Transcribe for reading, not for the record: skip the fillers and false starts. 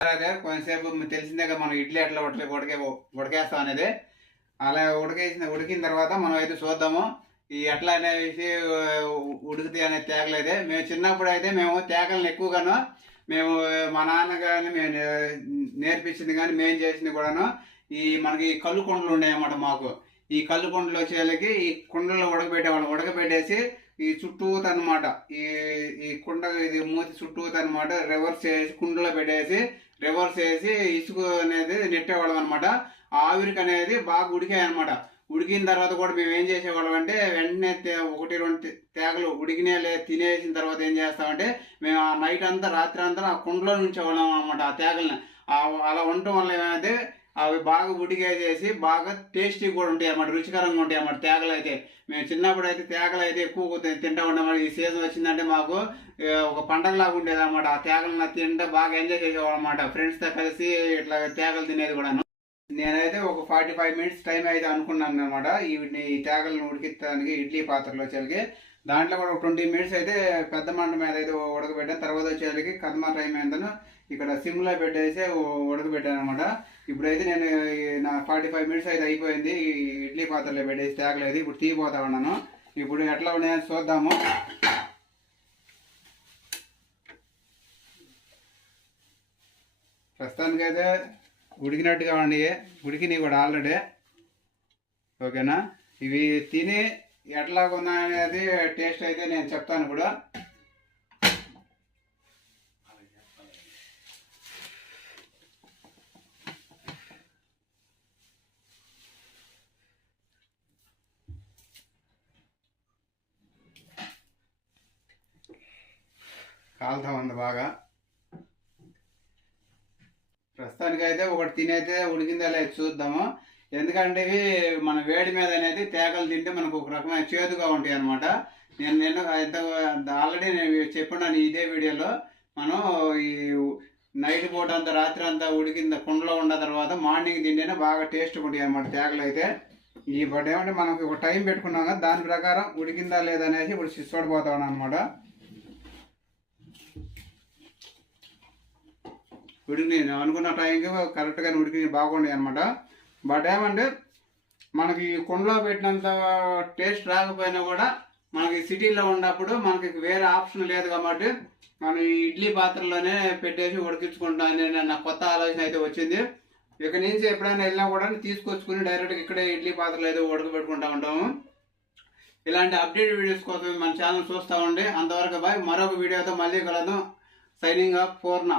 అదే కొంతసేపు తెలిసిందే కదా మనం ఇడ్లీ ఎట్లా ఉడకేస్తాం అనేది. అలా ఉడికిన తర్వాత మనం అయితే చూద్దాము ఈ ఎట్లా అనేసి ఉడుకుతాయి అనేది తేగలేదే. మేము చిన్నప్పుడు అయితే మేము తేగలను ఎక్కువగాను మేము మా నాన్న కానీ మేము నేర్పించింది కానీ మేము చేసింది కూడాను ఈ మనకి కళ్ళు కుండలు ఉన్నాయన్నమాట. మాకు ఈ కళ్ళు కుండలు వచ్చేళ్ళకి ఈ కుండల్లో ఉడకబెట్టేవాళ్ళం. ఉడకబెట్టేసి ఈ చుట్టూత అనమాట ఈ ఈ కుండ ఇది మూతి చుట్టూత అనమాట రివర్స్ చేసి కుండలో పెట్టేసి రివర్స్ చేసి ఇసుక అనేది నెట్టేవాళ్ళం అనమాట. ఆవిరికి అనేది బాగా ఉడికాయి అనమాట. ఉడికిన తర్వాత కూడా మేము ఏం చేసేవాళ్ళం అంటే వెంటనే ఒకటి రెండు తేగలు ఉడికినే తినేసిన తర్వాత ఏం చేస్తామంటే మేము ఆ నైట్ అంతా రాత్రి అంతా ఆ కుండలో ఉంచేవాళ్ళం అనమాట. ఆ తేగల్ని అలా ఉండటం వల్ల ఏమైతే అవి బాగా ఉడికేసేసి బాగా టేస్టీ కూడా ఉంటాయి అన్నమాట, రుచికరంగా ఉంటాయి అన్నమాట తేగలు అయితే. మేము చిన్నప్పుడు అయితే తేగలు అయితే ఎక్కువ తింటా ఉన్నాం. ఈ సీజన్ వచ్చిందంటే మాకు ఒక పండగలాగా ఉండేది అనమాట. ఆ తేగలను తింటే బాగా ఎంజాయ్ చేసేవాళ్ళం అనమాట, ఫ్రెండ్స్తో కలిసి ఇట్లా తేగలు తినేది కూడాను. నేనైతే ఒక 45 మినిట్స్ టైం అయితే అనుకున్నాను అనమాట ఈ తేగలను ఉడికించడానికి ఇడ్లీ పాత్రలో వచ్చేకి. దాంట్లో కూడా ఒక 20 మినిట్స్ అయితే పెద్ద మంట మీద అయితే ఉడకబెట్టాను. తర్వాత వచ్చేకి కదమా టైం అయిందను ఇక్కడ సిమ్లో పెట్టేసి ఉడకబెట్టాను అనమాట. ఇప్పుడైతే నేను నా 45 మినిట్స్ అయితే అయిపోయింది ఈ ఇడ్లీ పాత్రలో పెట్టేసి తేగలేదు. ఇప్పుడు తీయబోతా ఉన్నాను. ఇప్పుడు ఎట్లా ఉన్నాయని చూద్దాము. ప్రస్తుతానికైతే ఉడికినట్టుగా ఉండి ఉడికినాయి కూడా ఆల్రెడీ. ఓకేనా, ఇవి తిని ఎట్లాగున్నాయనేది టేస్ట్ అయితే నేను చెప్తాను ఇప్పుడు. కాలుతా ఉంది బాగా. ప్రస్తుతానికి అయితే ఒకటి తినైతే ఉడికిందా లేదు చూద్దాము. ఎందుకంటే ఇవి మన వేడి మీద అనేది తేగలు తింటే మనకు ఒక రకమైన చేదుగా ఉంటాయి అనమాట. నేను నిన్న ఆల్రెడీ నేను చెప్పినాను ఇదే వీడియోలో. మనం ఈ నైట్ పూట అంతా రాత్రి అంతా ఉడికింద కుండలో ఉన్న తర్వాత మార్నింగ్ తింటేనే బాగా టేస్ట్గా ఉంటాయి అనమాట తేగలు అయితే. ఇప్పుడు ఏమంటే మనకి ఒక టైం పెట్టుకున్నాం కదా, దాని ప్రకారం ఉడికిందా లేదనేసి ఇప్పుడు చూడబోతాను అనమాట. ఉడికి నేను అనుకున్న టైంకి కరెక్ట్గా ఉడికి బాగుండే అనమాట. బట్ ఏమంటే మనకి కుండలో పెట్టినంత టేస్ట్ రాకపోయినా కూడా మనకి సిటీలో ఉన్నప్పుడు మనకి వేరే ఆప్షన్ లేదు కాబట్టి మనం ఈ ఇడ్లీ పాత్రలోనే పెట్టేసి ఉడికించుకుంటామని నాకు కొత్త ఆలోచన అయితే వచ్చింది. ఇక నుంచి ఎప్పుడైనా వెళ్ళినా కూడా తీసుకొచ్చుకుని డైరెక్ట్గా ఇక్కడే ఇడ్లీ పాత్రలో అయితే ఉడకబెట్టుకుంటూ ఉంటాము. ఇలాంటి అప్డేట్ వీడియోస్ కోసం మన ఛానల్ చూస్తూ ఉండి అంతవరకు బాయ్. మరొక వీడియోతో మళ్ళీ కలదు. సైనింగ్ ఆఫ్ పూర్ణ.